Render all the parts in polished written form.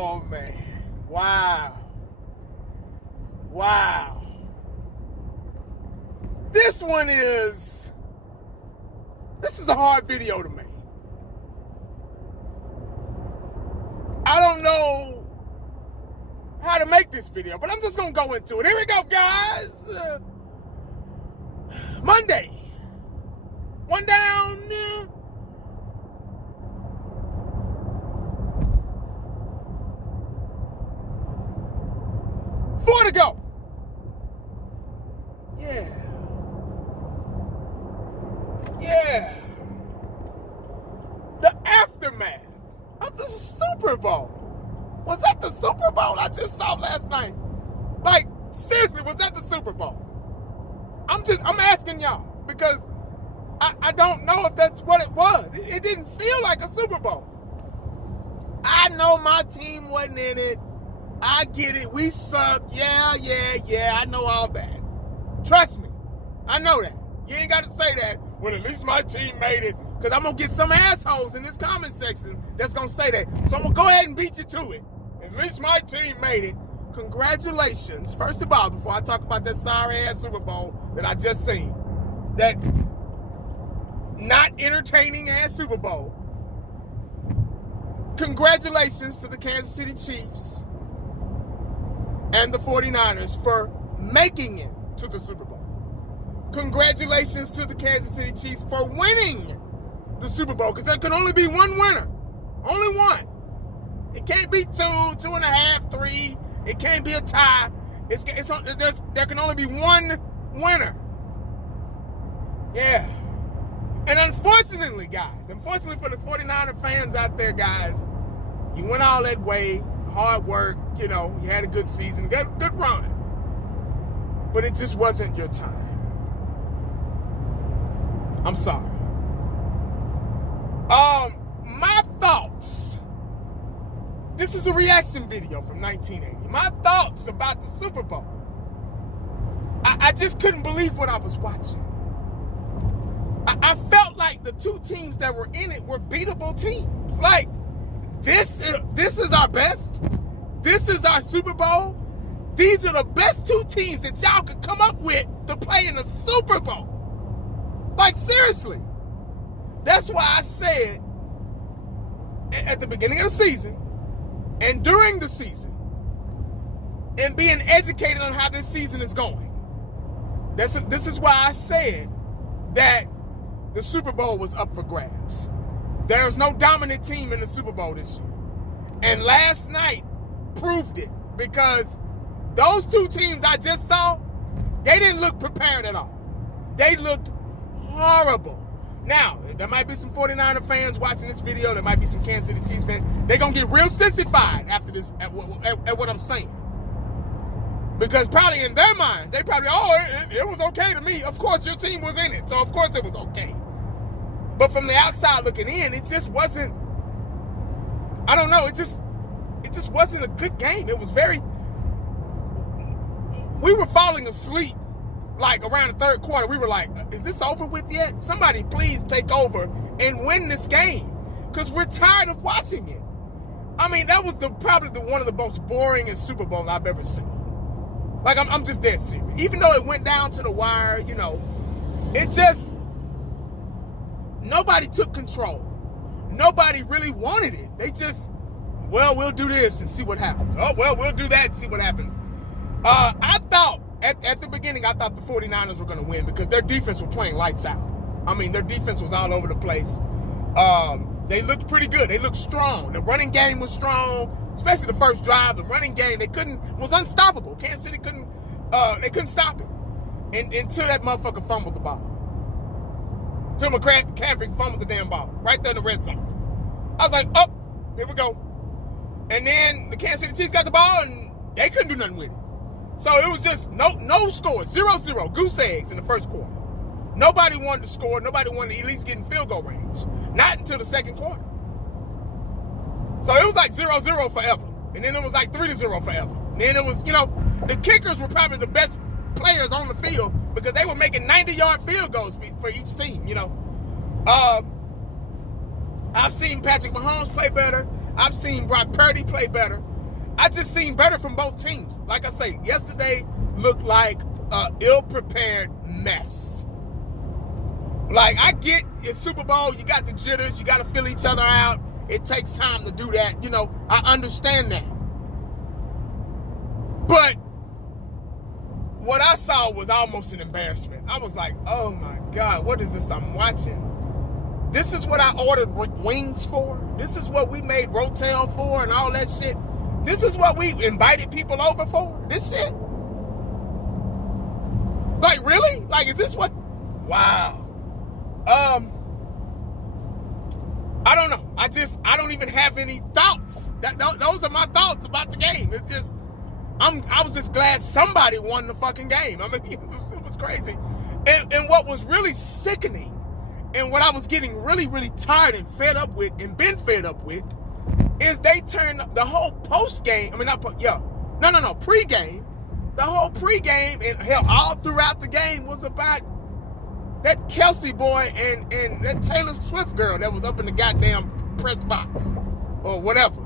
Oh, man. Wow. This is a hard video to make. I don't know how to make this video, but I'm just going to go into it. Here we go, guys. Monday. One down. 4 to go. Yeah. The aftermath of the Super Bowl. Was that the Super Bowl I just saw last night? Like, seriously, was that the Super Bowl? I'm asking y'all because I don't know if that's what it was. It didn't feel like a Super Bowl. I know my team wasn't in it. I get it. We suck. Yeah. I know all that. Trust me. I know that. You ain't got to say that. Well, at least my team made it. Because I'm going to get some assholes in this comment section that's going to say that. So I'm going to go ahead and beat you to it. At least my team made it. Congratulations. First of all, before I talk about that sorry-ass Super Bowl that I just seen. That not entertaining-ass Super Bowl. Congratulations to the Kansas City Chiefs and the 49ers for making it to the Super Bowl. Congratulations to the Kansas City Chiefs for winning the Super Bowl, because there can only be one winner. Only one. It can't be 2, 2.5, 3. It can't be a tie. There can only be one winner. Yeah. And unfortunately, guys, for the 49er fans out there, guys, you went all that way, hard work, you had a good season, good run. But it just wasn't your time. I'm sorry. My thoughts. This is a reaction video from 1980. My thoughts about the Super Bowl. I just couldn't believe what I was watching. I felt like the two teams that were in it were beatable teams. Like, this is our best. This is our Super Bowl. These are the best two teams that y'all could come up with to play in the Super Bowl. Like, seriously. That's why I said at the beginning of the season and during the season and being educated on how this season is going. This is why I said that the Super Bowl was up for grabs. There's no dominant team in the Super Bowl this year. And last night proved it, because those two teams I just saw, they didn't look prepared at all. They looked horrible. Now, there might be some 49er fans watching this video. There might be some Kansas City Chiefs fans. They're going to get real sissified after this at what I'm saying. Because probably in their minds, they probably, it was okay to me. Of course, your team was in it, so of course it was okay. But from the outside looking in, it just wasn't, I don't know, it just wasn't a good game. It was we were falling asleep, like around the third quarter. We were like, is this over with yet? Somebody please take over and win this game, because we're tired of watching it. I mean, that was probably one of the most boringest Super Bowls I've ever seen. Like, I'm just dead serious. Even though it went down to the wire, it just, nobody took control. Nobody really wanted it. They just, we'll do this and see what happens. We'll do that and see what happens. I thought, at the beginning, I thought the 49ers were going to win because their defense was playing lights out. I mean, their defense was all over the place. They looked pretty good. They looked strong. The running game was strong. Especially the first drive, the running game, was unstoppable. Kansas City couldn't stop it until that motherfucker fumbled the ball. Until McCaffrey fumbled the damn ball right there in the red zone. I was like, here we go. And then the Kansas City Chiefs got the ball and they couldn't do nothing with it. So it was just no score, 0-0, goose eggs in the first quarter. Nobody wanted to score. Nobody wanted to at least get in field goal range. Not until the second quarter. So it was like 0-0 forever. And then it was like 3-0 forever. And then it was, the kickers were probably the best players on the field because they were making 90-yard field goals for each team, I've seen Patrick Mahomes play better. I've seen Brock Purdy play better. I just seen better from both teams. Like I say, yesterday looked like an ill-prepared mess. Like, I get it's Super Bowl, you got the jitters, you got to fill each other out. It takes time to do that. You know, I understand that. But what I saw was almost an embarrassment. I was like, oh my God, what is this I'm watching? This is what I ordered wings for? This is what we made rotel for and all that shit? This is what we invited people over for? This shit? Like, really? Like, is this what? Wow. I don't know. I don't even have any thoughts. Those are my thoughts about the game. It's just, I was just glad somebody won the fucking game. I mean, it was crazy. And what was really sickening, and what I was getting really, really tired and fed up with, and been fed up with, is they turned the whole post-game, pre-game, the whole pre-game, and hell, all throughout the game was about that Kelsey boy and that Taylor Swift girl that was up in the goddamn press box or whatever.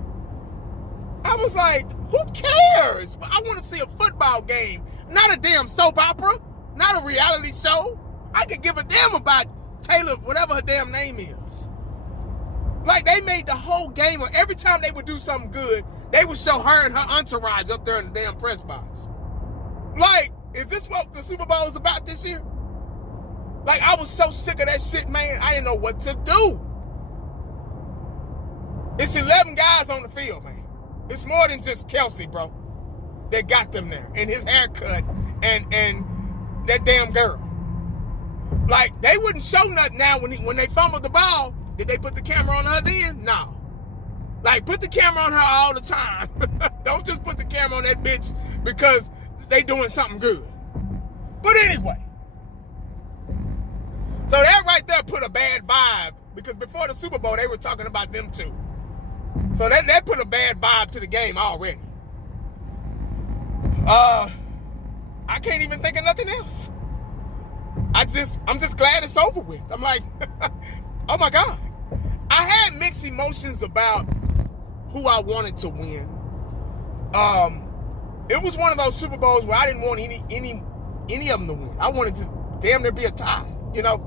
I was like, who cares? I want to see a football game, not a damn soap opera, not a reality show. I could give a damn about Taylor, whatever her damn name is. Like, they made the whole game, or every time they would do something good, they would show her and her entourage up there in the damn press box. Like, is this what the Super Bowl is about this year? Like, I was so sick of that shit, man. I didn't know what to do. It's 11 guys on the field, man. It's more than just Kelsey, bro, that got them there. And his haircut and that damn girl. Like, they wouldn't show nothing now when they fumbled the ball. Did they put the camera on her then? No. Like, put the camera on her all the time. Don't just put the camera on that bitch because they doing something good. But anyway. So that right there put a bad vibe, because before the Super Bowl, they were talking about them too. So that put a bad vibe to the game already. I can't even think of nothing else. I'm just glad it's over with. I'm like, oh my God. I had mixed emotions about who I wanted to win. It was one of those Super Bowls where I didn't want any of them to win. I wanted to damn near be a tie, you know,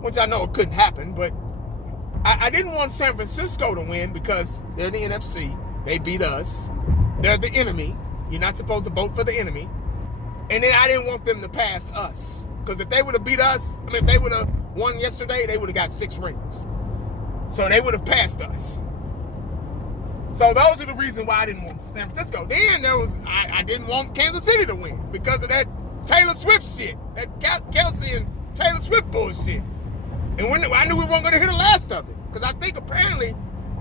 which I know it couldn't happen, but I didn't want San Francisco to win because they're in the NFC. They beat us. They're the enemy. You're not supposed to vote for the enemy. And then I didn't want them to pass us. Because if they would have beat us, if they would have won yesterday, they would have got 6 rings. So they would have passed us. So those are the reasons why I didn't want San Francisco. Then I didn't want Kansas City to win because of that Taylor Swift shit. That Kelsey and Taylor Swift bullshit. And I knew we weren't going to hear the last of it. Because I think apparently,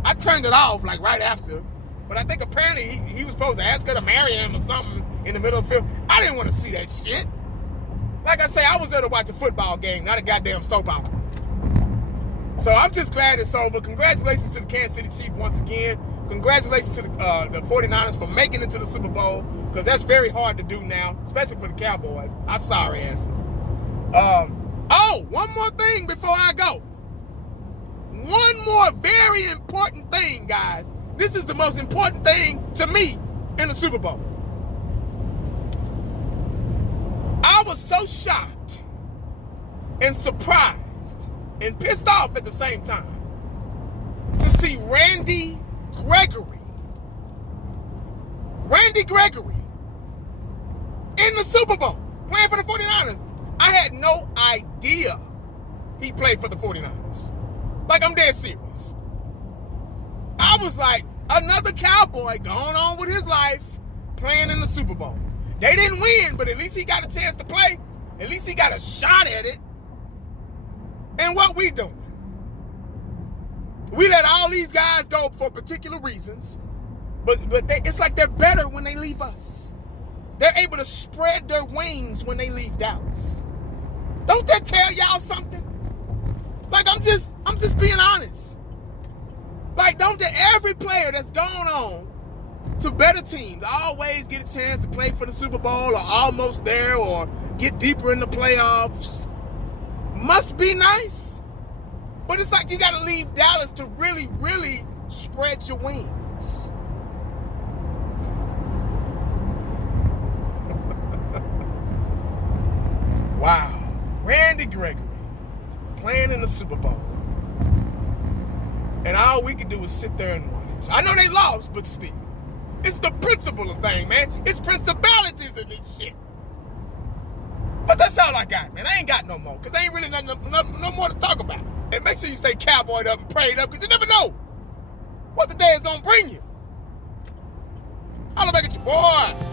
I turned it off like right after. But I think apparently he was supposed to ask her to marry him or something in the middle of the field. I didn't want to see that shit. Like I say, I was there to watch a football game, not a goddamn soap opera. So I'm just glad it's over. Congratulations to the Kansas City Chiefs once again. Congratulations to the 49ers for making it to the Super Bowl, because that's very hard to do now, especially for the Cowboys. Our sorry asses. One more thing before I go. One more very important thing, guys. This is the most important thing to me in the Super Bowl. I was so shocked and surprised and pissed off at the same time to see Randy Gregory in the Super Bowl playing for the 49ers. I had no idea he played for the 49ers. Like, I'm dead serious. I was like, another Cowboy going on with his life playing in the Super Bowl. They didn't win, but at least he got a chance to play. At least he got a shot at it. And what we doing? We let all these guys go for particular reasons, but it's like they're better when they leave us. They're able to spread their wings when they leave Dallas. Don't that tell y'all something? Like, I'm just being honest. Like, don't every player that's gone on to better teams always get a chance to play for the Super Bowl, or almost there, or get deeper in the playoffs? Must be nice. But it's like you got to leave Dallas to really, really spread your wings. Gregory playing in the Super Bowl, and all we could do was sit there and watch. I know they lost, but still. It's the principle of thing, man. It's principalities in this shit. But that's all I got, man. I ain't got no more, because there ain't really no more to talk about. And make sure you stay cowboyed up and prayed up, because you never know what the day is going to bring you. Holla back at your boy.